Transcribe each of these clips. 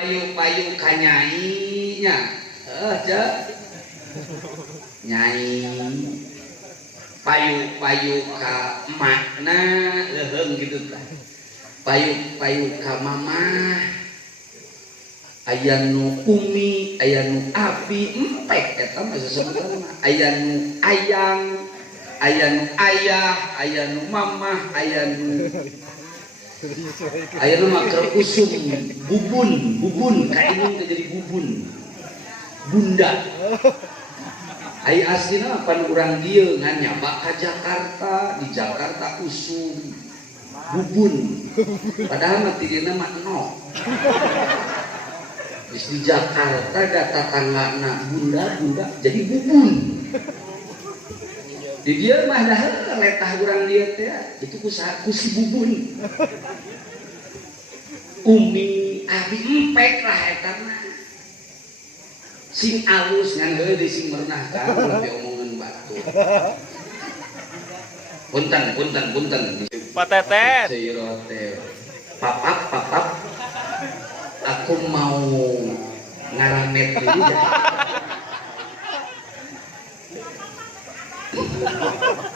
payu-payu ka nyai nya aja nyai payu-payu ka emakna leheung gitu tah payu-payu ka mamah aya nu umi aya nu abi empek eta mah sesebutan aya nu ayang aya nu ayah aya nu mamah aya nu mah keur usum bubun kainung teh jadi bubun bunda ai aslina pan urang dieu ngan nyaba ka Jakarta di Jakarta usum bubun padahal mah tirina mah no di Jakarta ada tatanggana bunda jadi bubun di dia mah dah letah urang dia teh itu ku si bubun umi abi empek lah eta mah sing alus ngan heuh sing merenah kan lebih omongan batu punten Pak Tetet papap aku mau ngaramet dulu ya.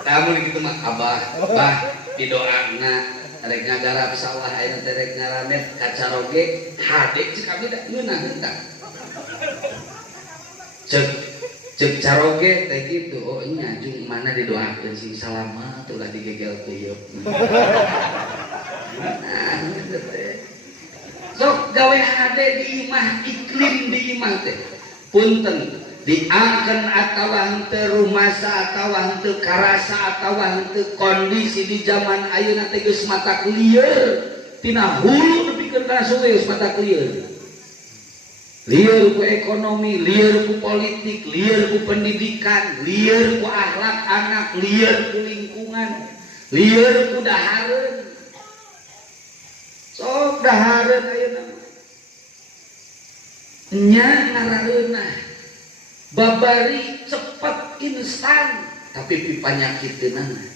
Kamu gitu mah abah didoana rek ngagarap sawah ayeuna teh rek ngaramet kacaroge hadek cek abdi da ngeunah hentang cek caroge teh kitu oh nya jeung mana didoakeun sing salamet ulah digegel teuyeub nah gitu teh sok gawe hade di imah iklim di imah teh punten diangken atawa henteu rumasa atawa henteu karasa atawa henteu kondisi di zaman ayeuna teh geus matak lieur tina hulu nepikeun kana sungai geus matak lieur ku ekonomi lieur ku politik lieur ku pendidikan lieur ku akhlak anak lieur ku lingkungan lieur ku dahareun sok dahareun ayeuna nya ngarareunah babari cepet instan tapi pipanyakitkeunana